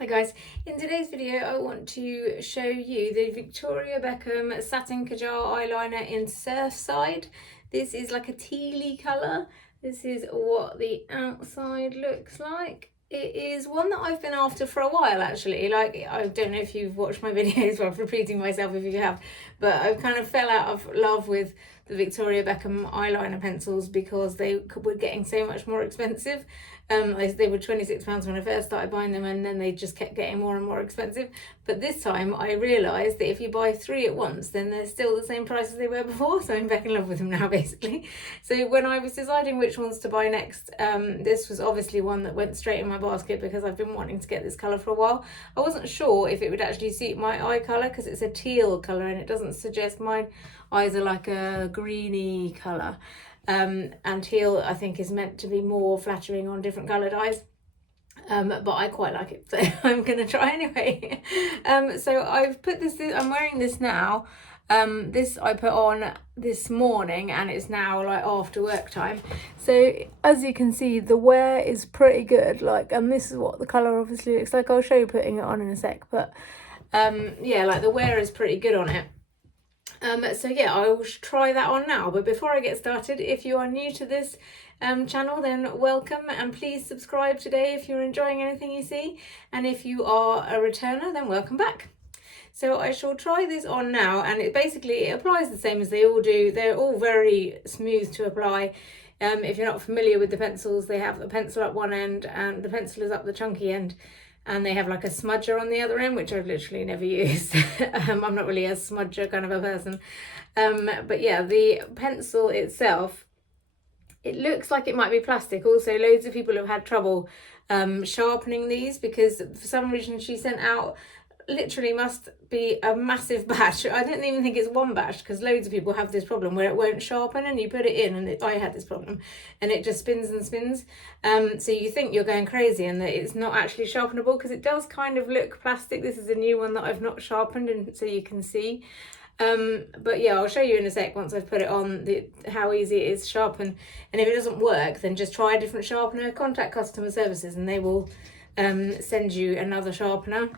Hi guys, in today's video I want to show you the Victoria Beckham Satin Kajal Eyeliner in Surfside. This is like a tealy colour. This is what the outside looks like. It is one that I've been after for a while actually. Like, I don't know if you've watched my videos, well, I'm repeating myself if you have, but I've kind of fell out of love with the Victoria Beckham eyeliner pencils because they were getting so much more expensive. They were £26 when I first started buying them, and then they just kept getting more and more expensive. But this time I realised that if you buy 3 at once, then they're still the same price as they were before, so I'm back in love with them now basically. So when I was deciding which ones to buy next, this was obviously one that went straight in my basket because I've been wanting to get this colour for a while. I wasn't sure if it would actually suit my eye colour because it's a teal colour and it doesn't suggest my eyes are like a greeny colour. And teal I think is meant to be more flattering on different coloured eyes. But I quite like it, so I'm gonna try anyway. So I've put this, I'm wearing this now. This I put on this morning and it's now like after work time. So as you can see, the wear is pretty good, like, and this is what the colour obviously looks like. I'll show you putting it on in a sec, but yeah, like the wear is pretty good on it. So yeah, I will try that on now. But before I get started, if you are new to this channel, then welcome, and please subscribe today if you're enjoying anything you see, and if you are a returner, then welcome back. So I shall try this on now, and it basically applies the same as they all do. They're all very smooth to apply. If you're not familiar with the pencils, they have the pencil up one end and the pencil is up the chunky end, and they have like a smudger on the other end, which I've literally never used. I'm not really a smudger kind of a person. But yeah, the pencil itself, it looks like it might be plastic. Also, loads of people have had trouble sharpening these because for some reason she sent out, literally must be a massive batch. I don't even think it's one batch because loads of people have this problem where it won't sharpen, and you put it in, and I had this problem, and it just spins and spins. So you think you're going crazy and that it's not actually sharpenable because it does kind of look plastic. This is a new one that I've not sharpened, and so you can see. But yeah, I'll show you in a sec once I've put it on how easy it is to sharpen. And if it doesn't work, then just try a different sharpener. Contact customer services and they will send you another sharpener.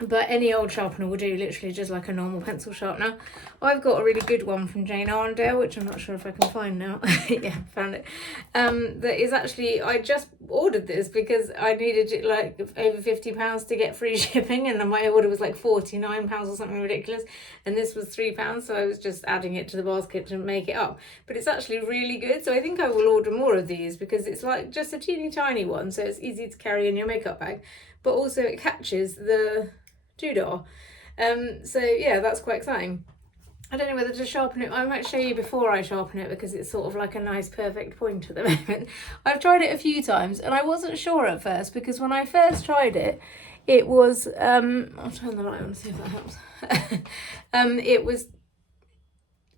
But any old sharpener will do, literally just like a normal pencil sharpener. I've got a really good one from Jane Arndale, which I'm not sure if I can find now. Yeah, found it. That is actually, I just ordered this because I needed it like over £50 to get free shipping, and my order was like £49 or something ridiculous, and this was £3, so I was just adding it to the basket to make it up. But it's actually really good, so I think I will order more of these because it's like just a teeny tiny one, so it's easy to carry in your makeup bag, but also it catches the doodah. So yeah, that's quite exciting. I don't know whether to sharpen it. I might show you before I sharpen it because it's sort of like a nice perfect point at the moment. I've tried it a few times and I wasn't sure at first because when I first tried it, it was I'll turn the light on and see if that helps. It was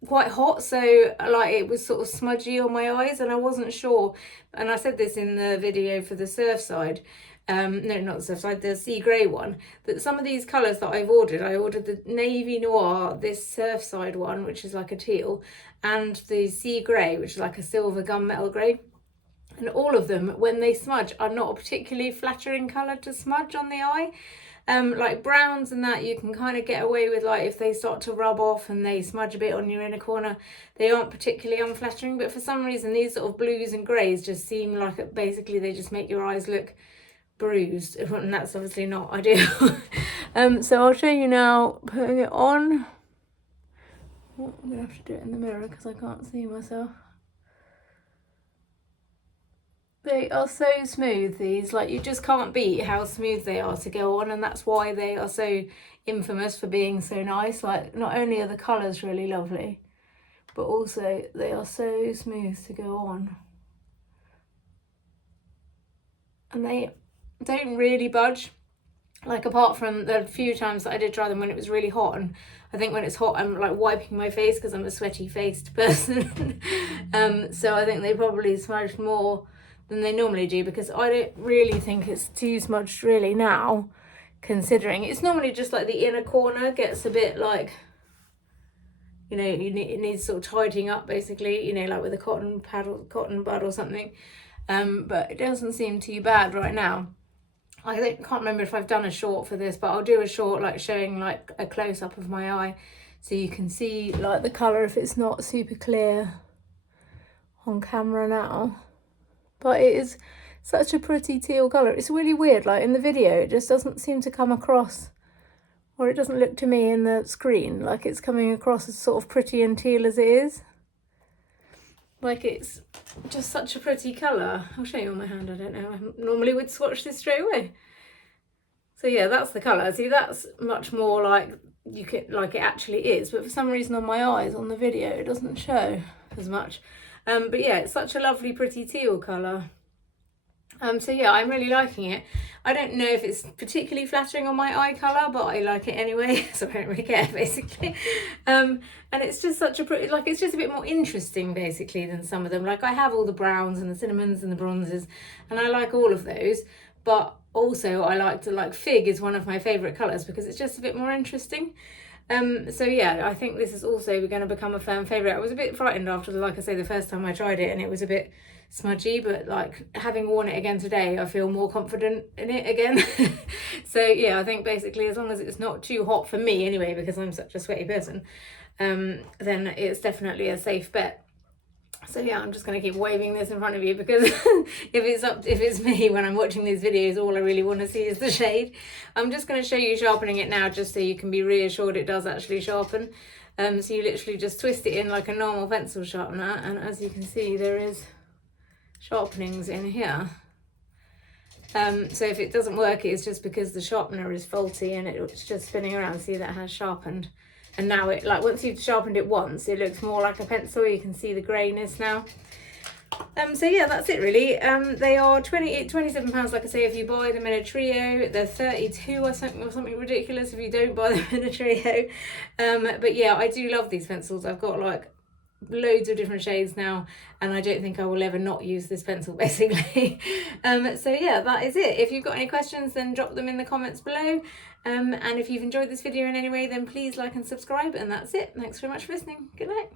quite hot, so like it was sort of smudgy on my eyes and I wasn't sure, and I said this in the video for the Surfside, no, not the Surfside, the sea grey one, that some of these colours that I ordered the navy noir, this Surfside one, which is like a teal, and the sea grey, which is like a silver gunmetal grey, and all of them, when they smudge, are not a particularly flattering colour to smudge on the eye. Like browns and that you can kind of get away with, like if they start to rub off and they smudge a bit on your inner corner, they aren't particularly unflattering. But for some reason these sort of blues and greys just seem like basically they just make your eyes look bruised, and that's obviously not ideal. So I'll show you now putting it on. I'm gonna have to do it in the mirror because I can't see myself. They are so smooth, these, like you just can't beat how smooth they are to go on, and that's why they are so infamous for being so nice. Like, not only are the colours really lovely, but also they are so smooth to go on. And they don't really budge, like apart from the few times that I did try them when it was really hot, and I think when it's hot I'm like wiping my face because I'm a sweaty faced person. So I think they probably smudged more than they normally do because I don't really think it's too smudged really now, considering it's normally just like the inner corner gets a bit like, you know, it needs sort of tidying up basically, you know, like with a cotton pad or cotton bud or something. But it doesn't seem too bad right now. can't remember if I've done a short for this, but I'll do a short like showing like a close-up of my eye so you can see like the colour if it's not super clear on camera now. But it is such a pretty teal colour. It's really weird, like in the video it just doesn't seem to come across, or it doesn't look to me in the screen like it's coming across as sort of pretty and teal as it is. Like it's just such a pretty colour. I'll show you on my hand, I don't know. I normally would swatch this straight away. So yeah, that's the colour. See, that's much more like it actually is, but for some reason on my eyes on the video it doesn't show as much. But yeah, it's such a lovely pretty teal colour. So yeah, I'm really liking it. I don't know if it's particularly flattering on my eye colour, but I like it anyway, so I don't really care basically. And it's just such a pretty, like it's just a bit more interesting basically than some of them. Like I have all the browns and the cinnamons and the bronzes, and I like all of those, but also I like to, like Fig is one of my favourite colours because it's just a bit more interesting. So yeah, I think this is also going to become a fan favourite. I was a bit frightened after, like I say, the first time I tried it and it was a bit smudgy, but like having worn it again today, I feel more confident in it again. So yeah, I think basically as long as it's not too hot for me anyway, because I'm such a sweaty person, then it's definitely a safe bet. So yeah, I'm just going to keep waving this in front of you because if it's me when I'm watching these videos, all I really want to see is the shade. I'm just going to show you sharpening it now just so you can be reassured it does actually sharpen. So you literally just twist it in like a normal pencil sharpener, and as you can see there is sharpenings in here. So if it doesn't work, it's just because the sharpener is faulty and it's just spinning around. See, that has sharpened. And now it, like once you've sharpened it once, it looks more like a pencil. You can see the greyness now. So yeah, that's it really. They are £27, like I say, if you buy them in a trio. They're 32 or something ridiculous if you don't buy them in a trio. But yeah, I do love these pencils. I've got like loads of different shades now, and I don't think I will ever not use this pencil basically. So yeah, that is it. If you've got any questions, then drop them in the comments below. And if you've enjoyed this video in any way, then please like and subscribe, and that's it. Thanks very much for listening. Good night.